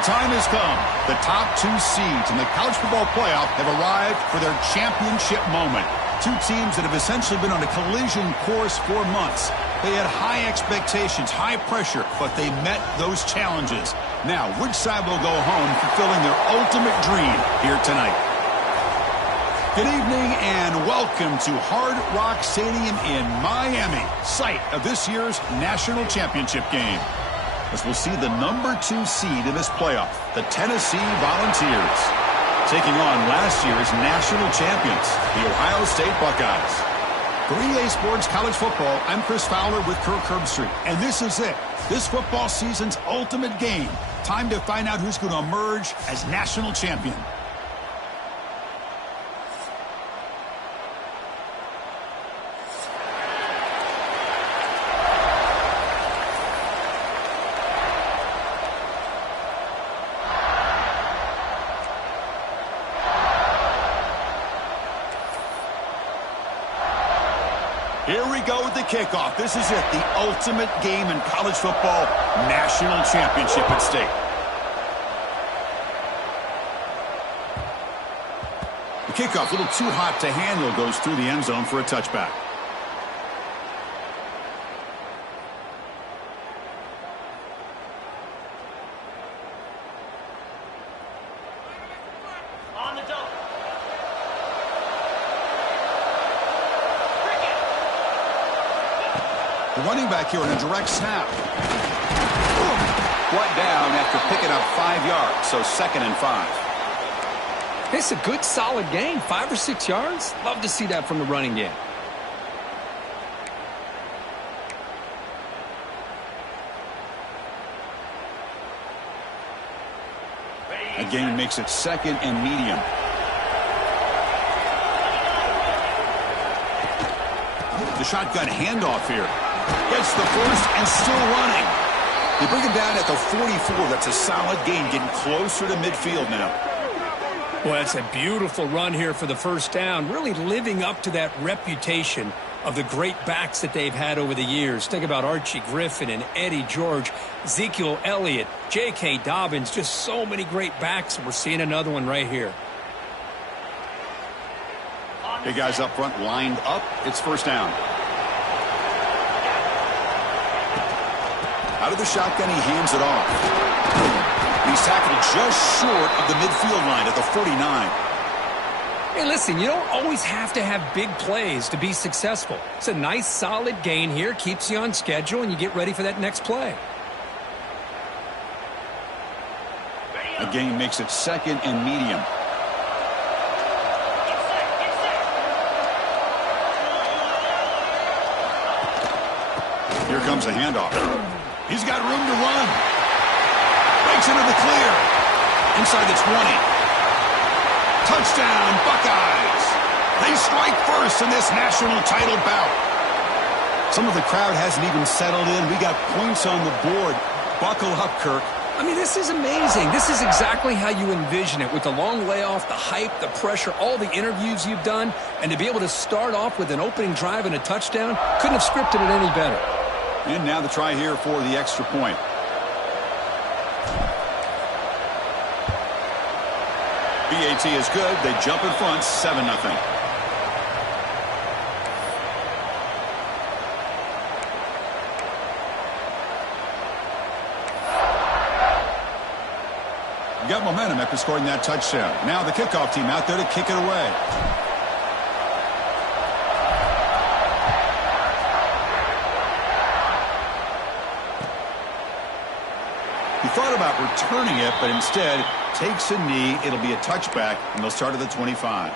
The time has come. The top two seeds in the college football playoff have arrived for their championship moment. Two teams that have essentially been on a collision course for months. They had high expectations, high pressure, but they met those challenges. Now, which side will go home fulfilling their ultimate dream here tonight? Good evening and welcome to Hard Rock Stadium in Miami, site of this year's national championship game. As we'll see the number 2 seed in this playoff, the Tennessee Volunteers, taking on last year's national champions, the Ohio State Buckeyes. For EA Sports College Football, I'm Chris Fowler with Kirk Herbstreit, and this is it. This football season's ultimate game. Time to find out who's going to emerge as national champion. Here we go with the kickoff. This is it, the ultimate game in college football, national championship at stake. The kickoff, a little too hot to handle, goes through the end zone for a touchback. The running back here on a direct snap. Brought down after picking up 5 yards, so 2nd and 5. It's a good, solid gain, 5 or 6 yards. Love to see that from the running game. A gain makes it 2nd and medium. The shotgun handoff here. Gets the first and still running. They bring him down at the 44. That's a solid gain, getting closer to midfield now. Well, that's a beautiful run here for the first down, really living up to that reputation of the great backs that they've had over the years. Think about Archie Griffin and Eddie George, Ezekiel Elliott, J.K. Dobbins, just so many great backs, and we're seeing another one right here. Big guys up front lined up. It's first down. Out of the shotgun, he hands it off. And he's tackled just short of the midfield line at the 49. Hey, listen, you don't always have to have big plays to be successful. It's a nice, solid gain here, keeps you on schedule, and you get ready for that next play. A gain makes it 2nd and medium. Here comes a handoff. He's got room to run. Breaks into the clear. Inside the 20. Touchdown, Buckeyes. They strike first in this national title bout. Some of the crowd hasn't even settled in. We got points on the board. Buckle up, Kirk. I mean, this is amazing. This is exactly how you envision it, with the long layoff, the hype, the pressure, all the interviews you've done, and to be able to start off with an opening drive and a touchdown, couldn't have scripted it any better. And now the try here for the extra point. BAT is good. They jump in front, 7-0. Got momentum after scoring that touchdown. Now the kickoff team out there to kick it away. He thought about returning it, but instead takes a knee. It'll be a touchback, and they'll start at the 25.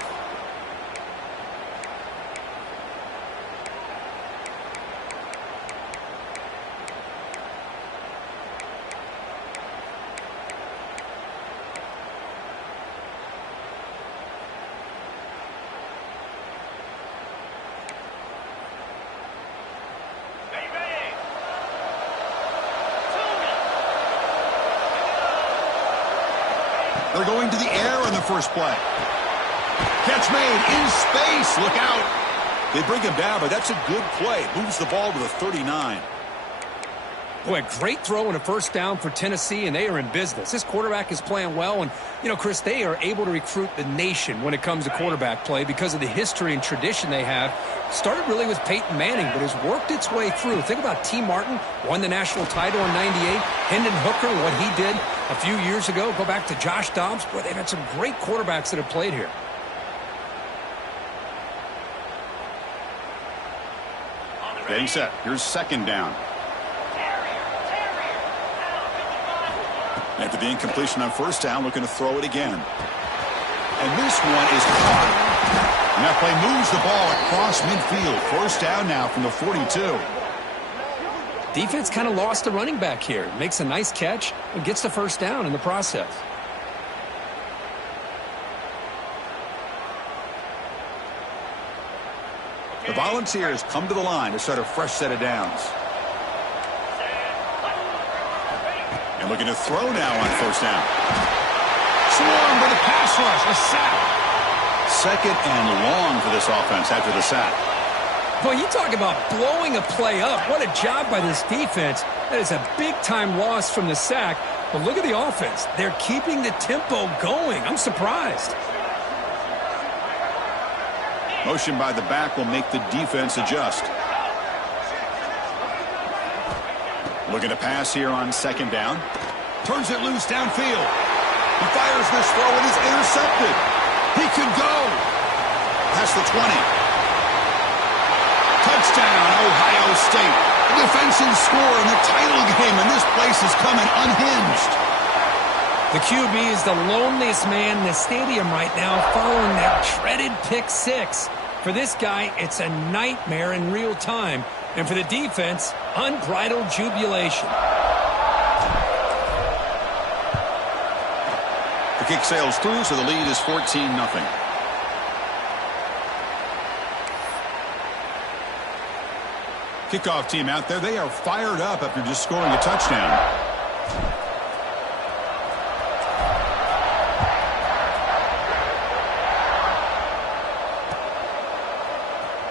They're going to the air on the first play. Catch made in space. Look out. They bring him down, but that's a good play. Moves the ball to the 39. Boy, a great throw and a first down for Tennessee, and they are in business. This quarterback is playing well, and, you know, Chris, they are able to recruit the nation when it comes to quarterback play because of the history and tradition they have. Started really with Peyton Manning, but has worked its way through. Think about T. Martin, won the national title in '98. Hendon Hooker, what he did a few years ago. Go back to Josh Dobbs. Boy, they've had some great quarterbacks that have played here. Getting set. Here's second down. After the incompletion on first down, looking to throw it again. And this one is caught. And that play moves the ball across midfield. First down now from the 42. Defense kind of lost the running back here. Makes a nice catch and gets the first down in the process. The Volunteers come to the line to start a fresh set of downs. And looking to throw now on first down. Swarm with a pass rush, a sack. Second and long for this offense after the sack. Boy, you talk about blowing a play up. What a job by this defense. That is a big-time loss from the sack. But look at the offense. They're keeping the tempo going. I'm surprised. Motion by the back will make the defense adjust. Looking to pass here on second down. Turns it loose downfield. He fires this throw and is intercepted. He can go. Past the 20. Touchdown, Ohio State. The defensive score in the title game, and this place is coming unhinged. The QB is the loneliest man in the stadium right now following that dreaded pick six. For this guy, it's a nightmare in real time. And for the defense, unbridled jubilation. The kick sails through, so the lead is 14-0. Kickoff team out there, they are fired up after just scoring a touchdown.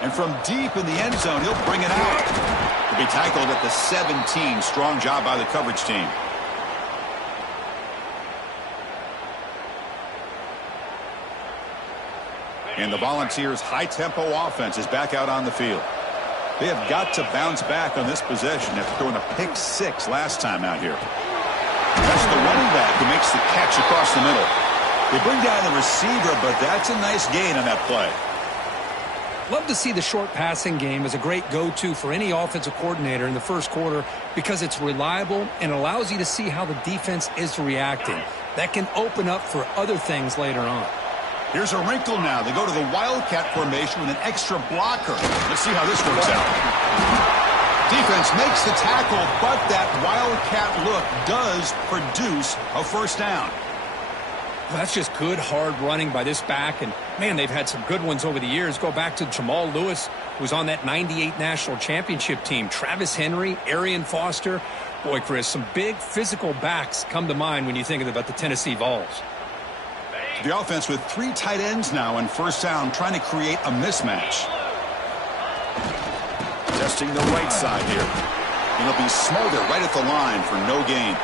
And from deep in the end zone, he'll bring it out. He'll be tackled at the 17. Strong job by the coverage team. And the Volunteers' high-tempo offense is back out on the field. They have got to bounce back on this possession after throwing a pick six last time out here. That's the running back who makes the catch across the middle. They bring down the receiver, but that's a nice gain on that play. Love to see the short passing game as a great go-to for any offensive coordinator in the first quarter because it's reliable and allows you to see how the defense is reacting. That can open up for other things later on. Here's a wrinkle now. They go to the Wildcat formation with an extra blocker. Let's see how this works out. Defense makes the tackle, but that Wildcat look does produce a first down. Well, that's just good, hard running by this back. And, man, they've had some good ones over the years. Go back to Jamal Lewis, who was on that '98 national championship team. Travis Henry, Arian Foster. Boy, Chris, some big physical backs come to mind when you think about the Tennessee Vols. The offense with three tight ends now in first down, trying to create a mismatch. Testing the right side here. And he'll be smothered right at the line for no gain.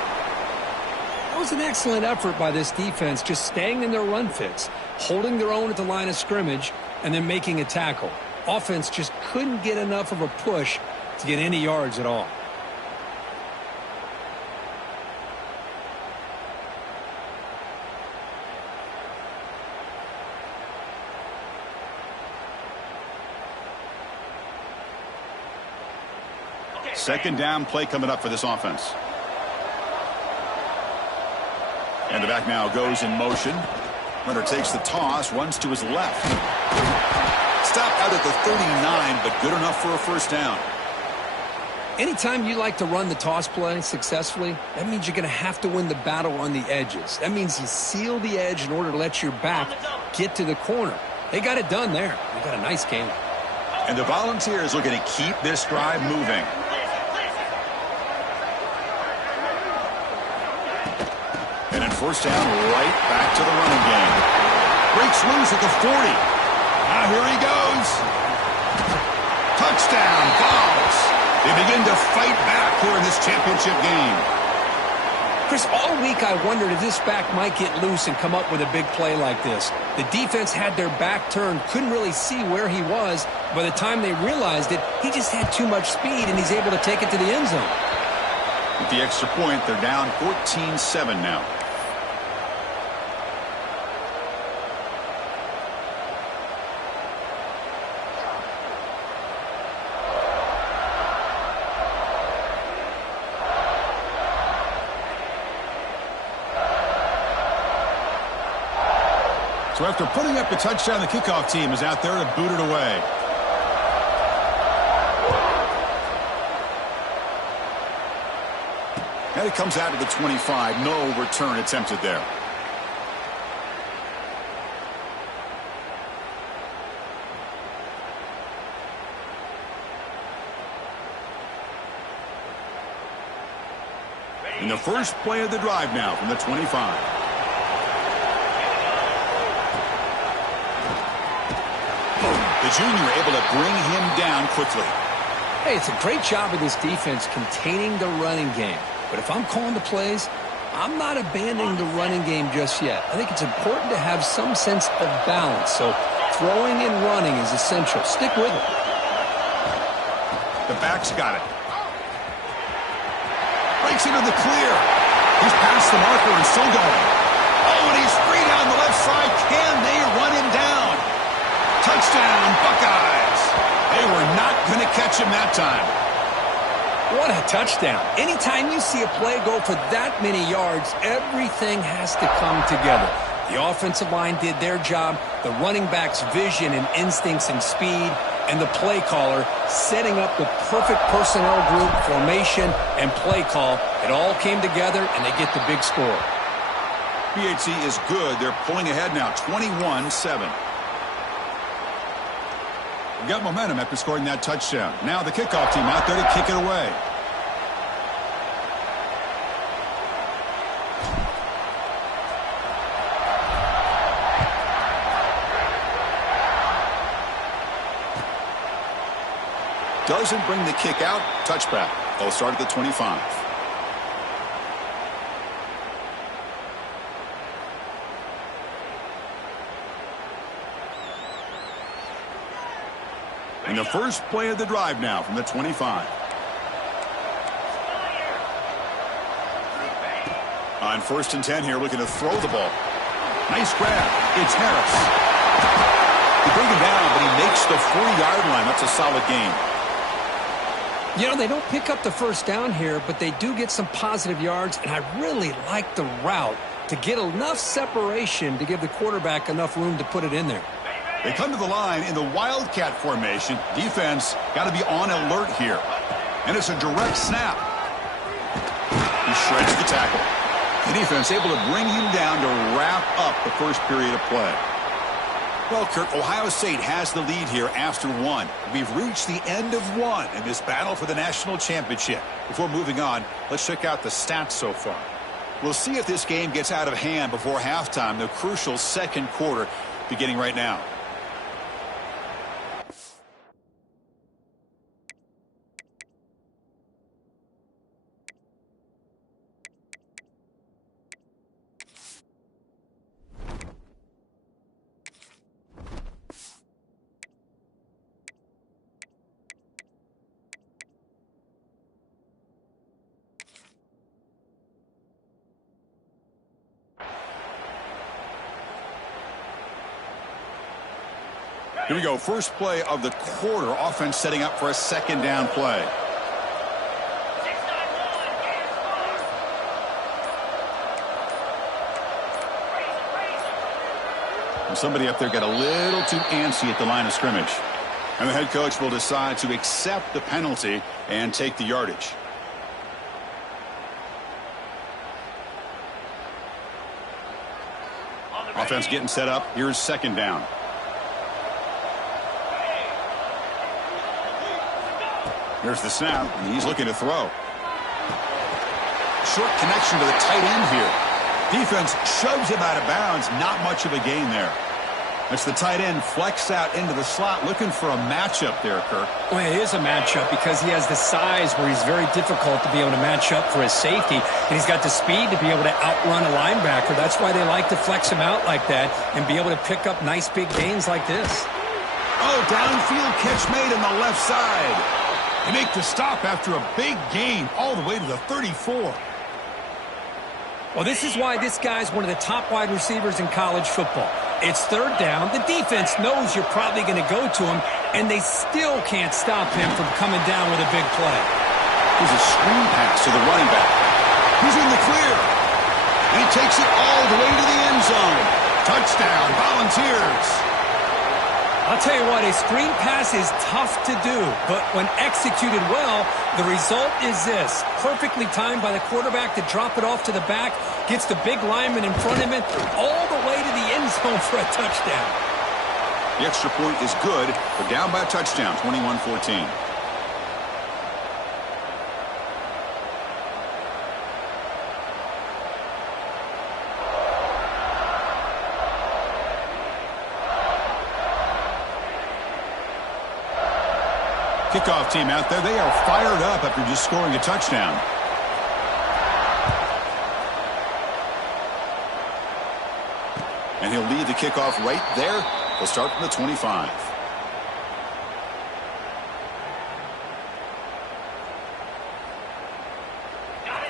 That was an excellent effort by this defense, just staying in their run fits, holding their own at the line of scrimmage, and then making a tackle. Offense just couldn't get enough of a push to get any yards at all. Second down play coming up for this offense. And the back now goes in motion. Runner takes the toss, runs to his left. Stop out at the 39, but good enough for a first down. Anytime you like to run the toss play successfully, that means you're going to have to win the battle on the edges. That means you seal the edge in order to let your back get to the corner. They got it done there. They got a nice game. And the Volunteers looking to keep this drive moving. And in first down, right back to the running game. Breaks loose at the 40. Now here he goes. Touchdown, Vols. They begin to fight back here in this championship game. Chris, all week I wondered if this back might get loose and come up with a big play like this. The defense had their back turned, couldn't really see where he was. By the time they realized it, he just had too much speed, and he's able to take it to the end zone. With the extra point, they're down 14-7 now. So after putting up a touchdown, the kickoff team is out there to boot it away. And it comes out to the 25. No return attempted there. In the first play of the drive now from the 25. The junior able to bring him down quickly. Hey, it's a great job of this defense containing the running game. But if I'm calling the plays, I'm not abandoning the running game just yet. I think it's important to have some sense of balance. So throwing and running is essential. Stick with it. The back's got it. Breaks into the clear. He's past the marker and still going. Oh, and he's free down the left side. Can they run him down? Touchdown, Buckeyes. They were not going to catch him that time. What a touchdown. Anytime you see a play go for that many yards, everything has to come together. The offensive line did their job, the running back's vision and instincts and speed, and the play caller setting up the perfect personnel group, formation, and play call. It all came together, and they get the big score. PHC is good. They're pulling ahead now, 21-7. Got momentum after scoring that touchdown. Now the kickoff team out there to kick it away. Doesn't bring the kick out. Touchback. They'll start at the 25. In the first play of the drive now from the 25. On 1st and 10 here, looking to throw the ball. Nice grab. It's Harris. They bring him down, but he makes the 40-yard line. That's a solid gain. You know, they don't pick up the first down here, but they do get some positive yards, and I really like the route to get enough separation to give the quarterback enough room to put it in there. They come to the line in the Wildcat formation. Defense got to be on alert here. And it's a direct snap. He shreds the tackle. The defense able to bring him down to wrap up the first period of play. Well, Kirk, Ohio State has the lead here after one. We've reached the end of one in this battle for the national championship. Before moving on, let's check out the stats so far. We'll see if this game gets out of hand before halftime, the crucial second quarter beginning right now. Here we go. First play of the quarter. Offense setting up for a second down play. And somebody up there got a little too antsy at the line of scrimmage. And the head coach will decide to accept the penalty and take the yardage. Offense getting set up. Here's second down. Here's the snap, and he's looking to throw. Short connection to the tight end here. Defense shoves him out of bounds. Not much of a gain there. It's the tight end flexed out into the slot, looking for a matchup there, Kirk. Well, it is a matchup because he has the size where he's very difficult to be able to match up for his safety, and he's got the speed to be able to outrun a linebacker. That's why they like to flex him out like that and be able to pick up nice big gains like this. Oh, downfield catch made on the left side. They make the stop after a big gain all the way to the 34. Well, this is why this guy's one of the top wide receivers in college football. It's third down. The defense knows you're probably going to go to him, and they still can't stop him from coming down with a big play. Here's a screen pass to the running back. He's in the clear. And he takes it all the way to the end zone. Touchdown, Volunteers. I'll tell you what, a screen pass is tough to do, but when executed well, the result is this. Perfectly timed by the quarterback to drop it off to the back, gets the big lineman in front of him, all the way to the end zone for a touchdown. The extra point is good. We're down by a touchdown, 21-14. Kickoff team out there, they are fired up after just scoring a touchdown. And he'll lead the kickoff right there. He'll start from the 25.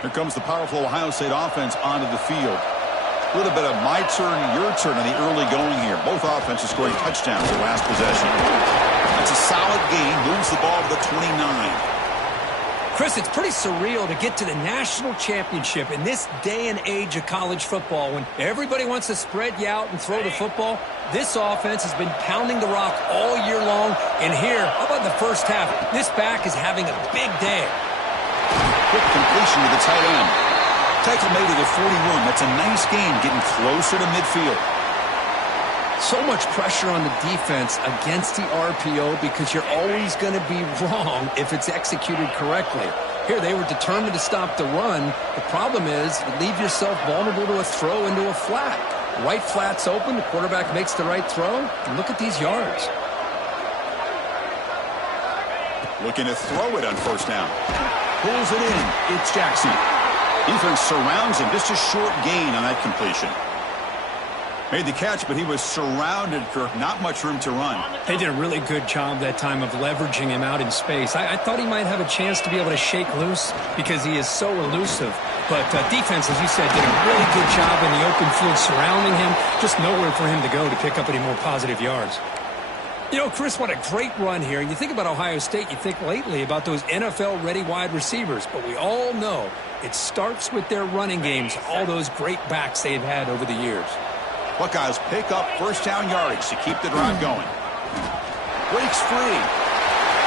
Here comes the powerful Ohio State offense onto the field. A little bit of my turn, your turn on the early going here. Both offenses scoring touchdowns the last possession. That's a solid gain. Moves the ball to the 29. Chris, it's pretty surreal to get to the national championship in this day and age of college football when everybody wants to spread you out and throw the football. This offense has been pounding the rock all year long. And here, how about the first half? This back is having a big day. Quick completion to the tight end. Tackle made at the 41. That's a nice gain, getting closer to midfield. So much pressure on the defense against the RPO because you're always going to be wrong if it's executed correctly. Here, they were determined to stop the run. The problem is you leave yourself vulnerable to a throw into a flat. Right flat's open. The quarterback makes the right throw. And look at these yards. Looking to throw it on first down. Pulls it in. It's Jackson. Defense surrounds him. Just a short gain on that completion. Made the catch, but he was surrounded, Kirk. Not much room to run. They did a really good job that time of leveraging him out in space. I thought he might have a chance to be able to shake loose because he is so elusive. But defense, as you said, did a really good job in the open field surrounding him. Just nowhere for him to go to pick up any more positive yards. You know, Chris, what a great run here. And you think about Ohio State, you think lately about those NFL-ready wide receivers. But we all know it starts with their running games, all those great backs they've had over the years. Buckeyes pick up first down yardage to keep the drive going. Breaks free.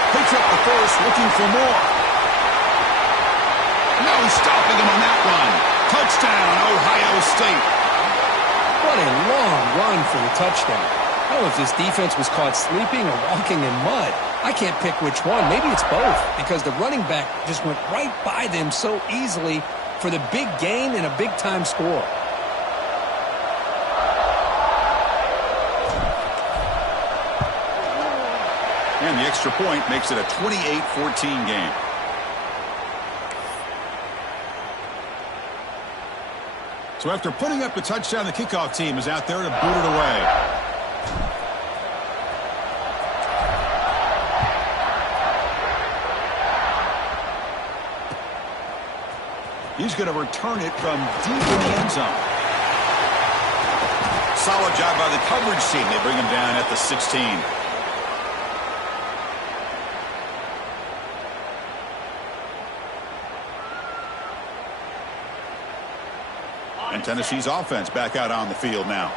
Picks up the first, looking for more. No stopping him on that run. Touchdown, Ohio State. What a long run for the touchdown. I don't know if this defense was caught sleeping or walking in mud. I can't pick which one. Maybe it's both because the running back just went right by them so easily for the big gain and a big-time score. And the extra point makes it a 28-14 game. So after putting up the touchdown, the kickoff team is out there to boot it away. He's going to return it from deep in the end zone. Solid job by the coverage team. They bring him down at the 16. And Tennessee's offense back out on the field now.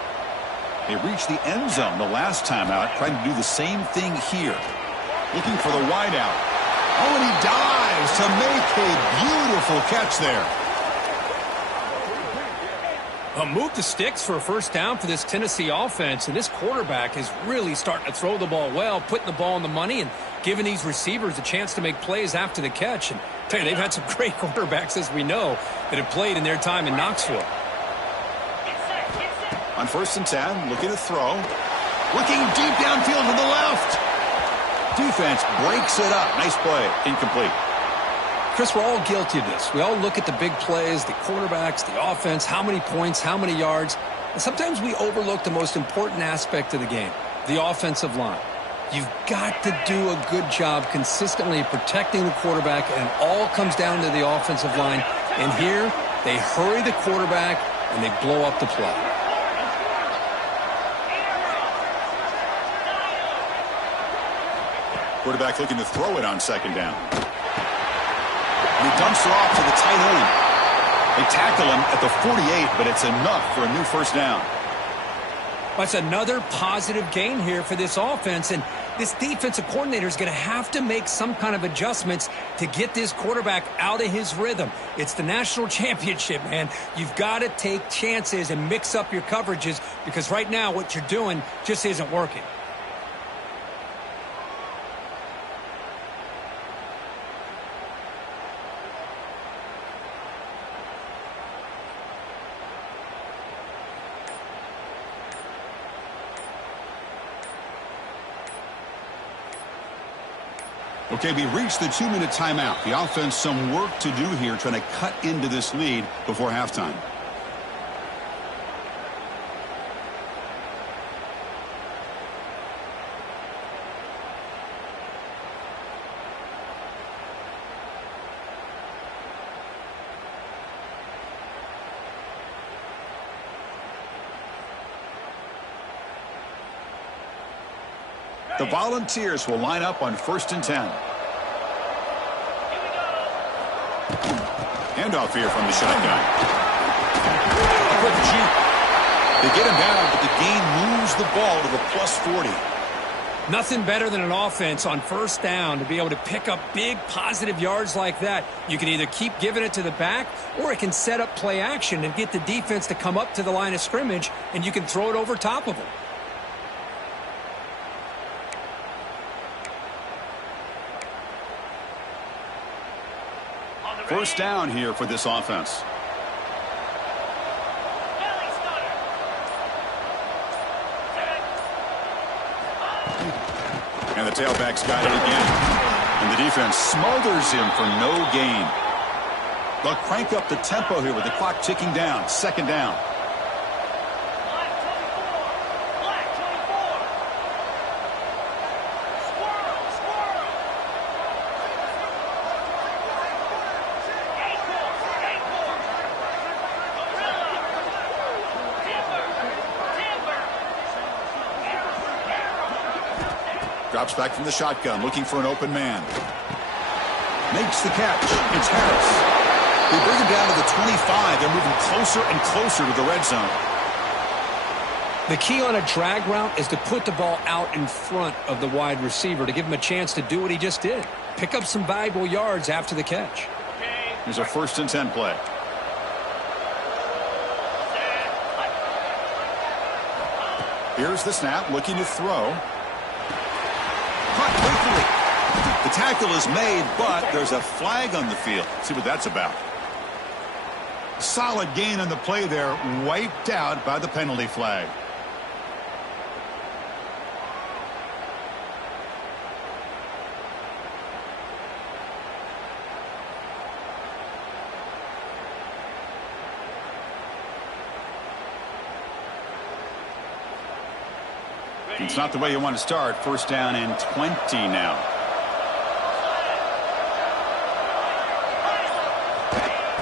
They reached the end zone the last time out, trying to do the same thing here. Looking for the wideout. Oh, and he dives to make a beautiful catch there. Move the sticks for a first down for this Tennessee offense, and this quarterback is really starting to throw the ball well, putting the ball on the money and giving these receivers a chance to make plays after the catch. And I tell you, they've had some great quarterbacks, as we know, that have played in their time in Knoxville. On 1st and 10, looking to throw. Looking deep downfield to the left. Defense breaks it up. Nice play. Incomplete. Chris, we're all guilty of this. We all look at the big plays, the quarterbacks, the offense, how many points, how many yards. And sometimes we overlook the most important aspect of the game, the offensive line. You've got to do a good job consistently protecting the quarterback, and it all comes down to the offensive line. And here, they hurry the quarterback, and they blow up the play. Quarterback looking to throw it on second down. And he dumps it off to the tight end. They tackle him at the 48, but it's enough for a new first down. That's another positive gain here for this offense, and this defensive coordinator is going to have to make some kind of adjustments to get this quarterback out of his rhythm. It's the national championship, man. You've got to take chances and mix up your coverages, because right now what you're doing just isn't working. Okay, we reached the 2-minute timeout. The offense some work to do here, trying to cut into this lead before halftime. The Volunteers will line up on 1st and 10. Handoff here from the shotgun. They get him down, but the gain moves the ball to the plus 40. Nothing better than an offense on 1st down to be able to pick up big positive yards like that. You can either keep giving it to the back, or it can set up play action and get the defense to come up to the line of scrimmage, and you can throw it over top of them. First down here for this offense. And the tailback's got it again. And the defense smothers him for no gain. They'll crank up the tempo here with the clock ticking down. 2nd down. Drops back from the shotgun, looking for an open man. Makes the catch. It's Harris. They bring him down to the 25. They're moving closer and closer to the red zone. The key on a drag route is to put the ball out in front of the wide receiver to give him a chance to do what he just did. Pick up some valuable yards after the catch. Here's a 1st and 10 play. Here's the snap, looking to throw. Caught quickly. The tackle is made, but there's a flag on the field. Let's see what that's about. Solid gain on the play there, wiped out by the penalty flag. It's not the way you want to start. 1st down and 20 now.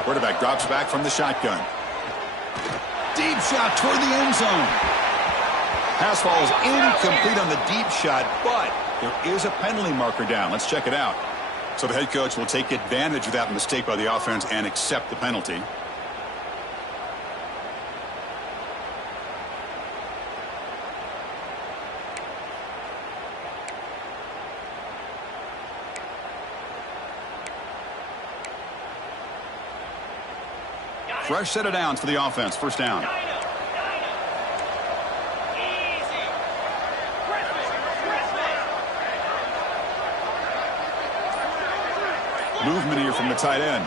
Quarterback drops back from the shotgun. Deep shot toward the end zone. Pass falls incomplete on the deep shot, but there is a penalty marker down. Let's check it out. So the head coach will take advantage of that mistake by the offense and accept the penalty. Fresh set of downs for the offense. 1st down. Movement here from the tight end.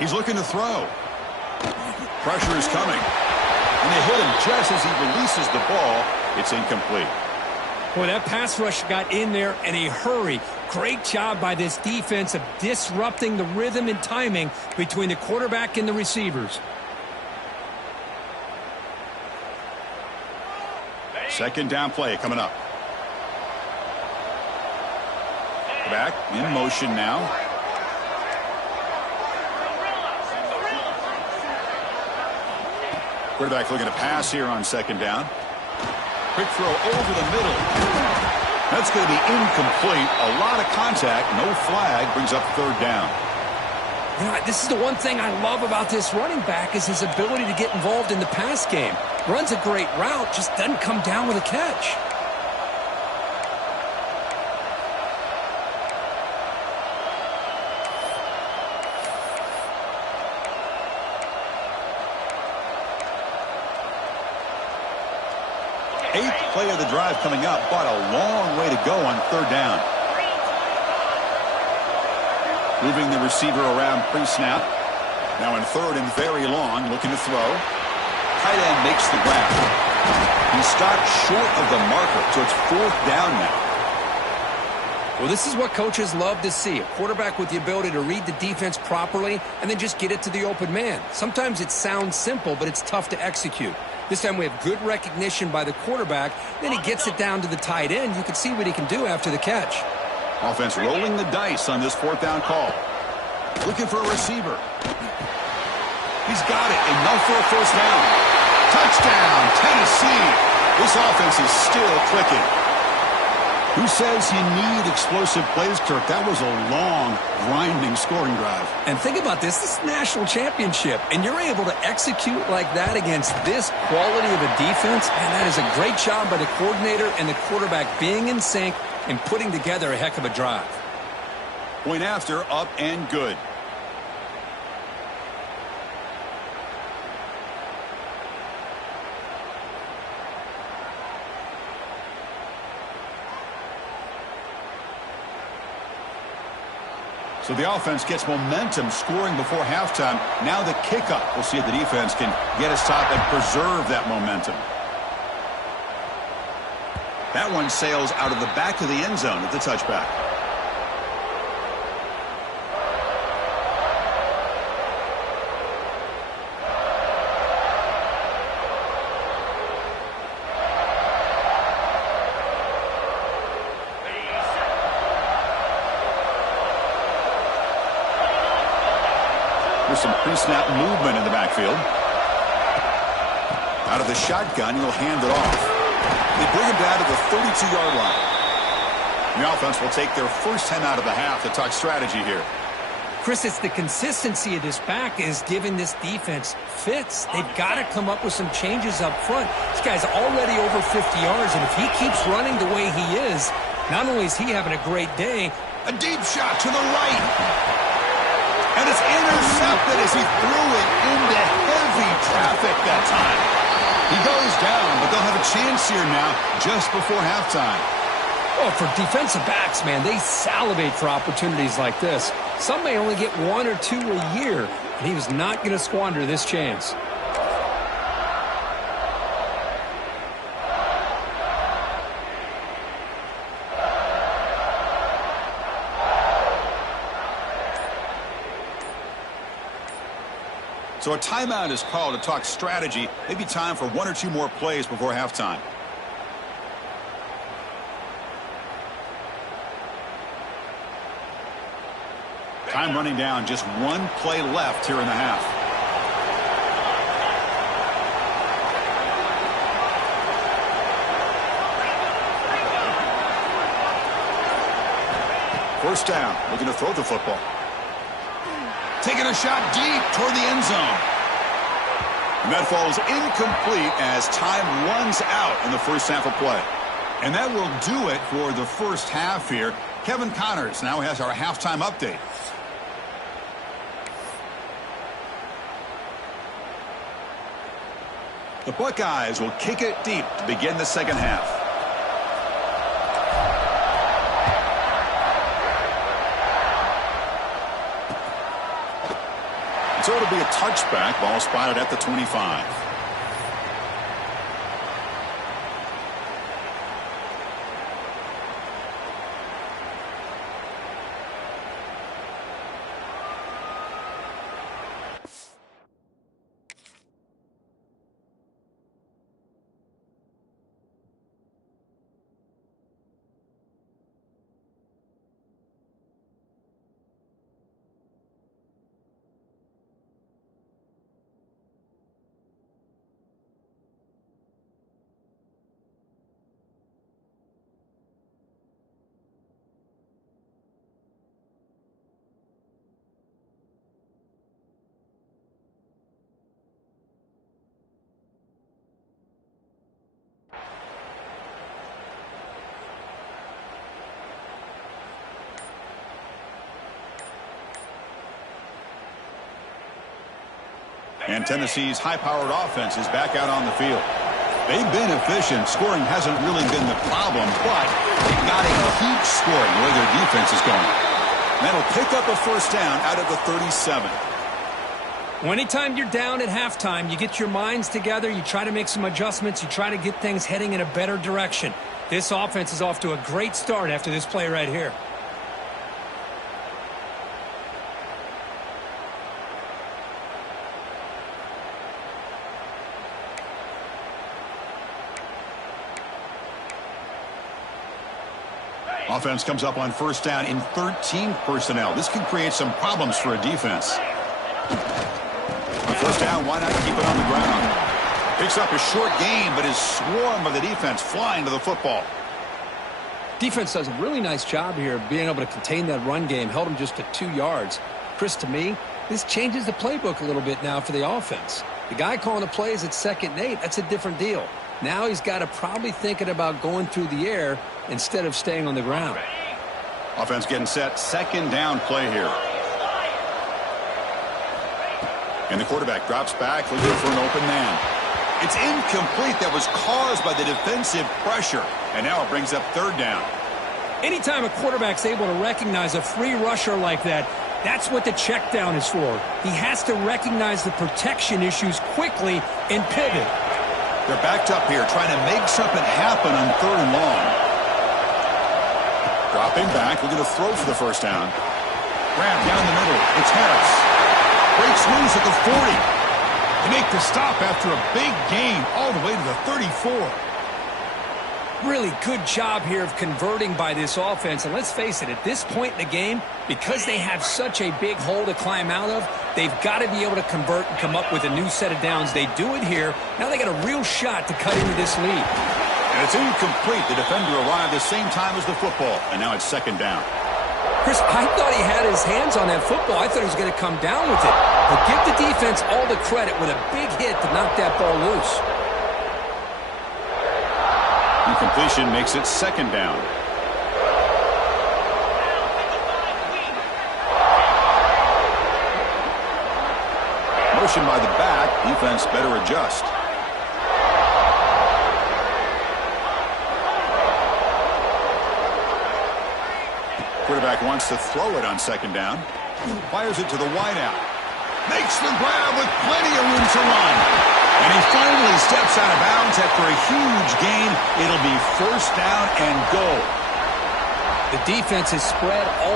He's looking to throw. Pressure is coming. And they hit him just as he releases the ball. It's incomplete. Boy, that pass rush got in there in a hurry. Great job by this defense of disrupting the rhythm and timing between the quarterback and the receivers. Second down play coming up. Back in motion now. Quarterback looking to pass here on second down. Quick throw over the middle. That's going to be incomplete. A lot of contact. No flag. Brings up third down. You know, this is the one thing I love about this running back is his ability to get involved in the pass game. Runs a great route, just doesn't come down with a catch. Eighth play of the drive coming up, but a long way to go on third down. Moving the receiver around pre-snap. Now in third and very long, looking to throw. Tight end makes the grab. He stopped short of the marker, so it's fourth down now. Well, this is what coaches love to see. A quarterback with the ability to read the defense properly and then just get it to the open man. Sometimes it sounds simple, but it's tough to execute. This time we have good recognition by the quarterback. Then he gets it down to the tight end. You can see what he can do after the catch. Offense rolling the dice on this fourth down call. Looking for a receiver. He's got it. Enough for a first down. Touchdown, Tennessee. This offense is still clicking. Who says you need explosive plays, Kirk? That was a long, grinding scoring drive. And think about this. This is a national championship, and you're able to execute like that against this quality of a defense, and that is a great job by the coordinator and the quarterback being in sync and putting together a heck of a drive. Point after, up and good. So the offense gets momentum scoring before halftime. Now the kickoff. We'll see if the defense can get a stop and preserve that momentum. That one sails out of the back of the end zone at the touchback. There's some pre-snap movement in the backfield. Out of the shotgun, he'll hand it off. They bring him down to the 32-yard line. The offense will take their first 10 out of the half to talk strategy here. Chris, it's the consistency of this back is giving this defense fits. They've got to come up with some changes up front. This guy's already over 50 yards, and if he keeps running the way he is, not only is he having a great day, a deep shot to the right. And it's intercepted as he threw it into heavy traffic that time. He goes down, but they'll have a chance here now just before halftime. Oh, for defensive backs, man, they salivate for opportunities like this. Some may only get one or two a year, and he was not going to squander this chance. So a timeout is called to talk strategy. Maybe time for one or two more plays before halftime. Time running down. Just one play left here in the half. First down. Looking to throw the football. Taking a shot deep toward the end zone. And that falls incomplete as time runs out in the first half of play. And that will do it for the first half here. Kevin Connors now has our halftime update. The Buckeyes will kick it deep to begin the second half. So it'll be a touchback. Ball spotted at the 25. And Tennessee's high-powered offense is back out on the field. They've been efficient. Scoring hasn't really been the problem, but they've got to keep scoring the way their defense is going. That'll pick up a first down out of the 37. Well, anytime you're down at halftime, you get your minds together, you try to make some adjustments, you try to get things heading in a better direction. This offense is off to a great start after this play right here. Offense comes up on first down in 13 personnel. This can create some problems for a defense. On first down, why not keep it on the ground? Picks up a short gain, but is swarmed by the defense flying to the football. Defense does a really nice job here of being able to contain that run game. Held him just to 2 yards. Chris, to me, this changes the playbook a little bit now for the offense. The guy calling the plays at 2nd and 8, that's a different deal. Now he's got to probably thinking about going through the air instead of staying on the ground. Offense getting set. 2nd down play here. And the quarterback drops back, looking for an open man. It's incomplete. That was caused by the defensive pressure. And now it brings up 3rd down. Anytime a quarterback's able to recognize a free rusher like that, that's what the check down is for. He has to recognize the protection issues quickly and pivot. They're backed up here, trying to make something happen on 3rd and long. Dropping back, looking to throw for the first down. Grab down the middle. It's Harris. Breaks loose at the 40. They make the stop after a big gain all the way to the 34. Really good job here of converting by this offense. And let's face it, at this point in the game, because they have such a big hole to climb out of, they've got to be able to convert and come up with a new set of downs. They do it here. Now they got a real shot to cut into this lead. And it's incomplete. The defender arrived the same time as the football. And now it's 2nd down. Chris, I thought he had his hands on that football. I thought he was going to come down with it. But give the defense all the credit with a big hit to knock that ball loose. Incompletion makes it 2nd down. Motion by the back. Defense better adjust. Quarterback wants to throw it on 2nd down. Fires it to the wideout. Makes the grab with plenty of room to run. And he finally steps out of bounds after a huge gain. It'll be 1st down and goal. The defense is spread all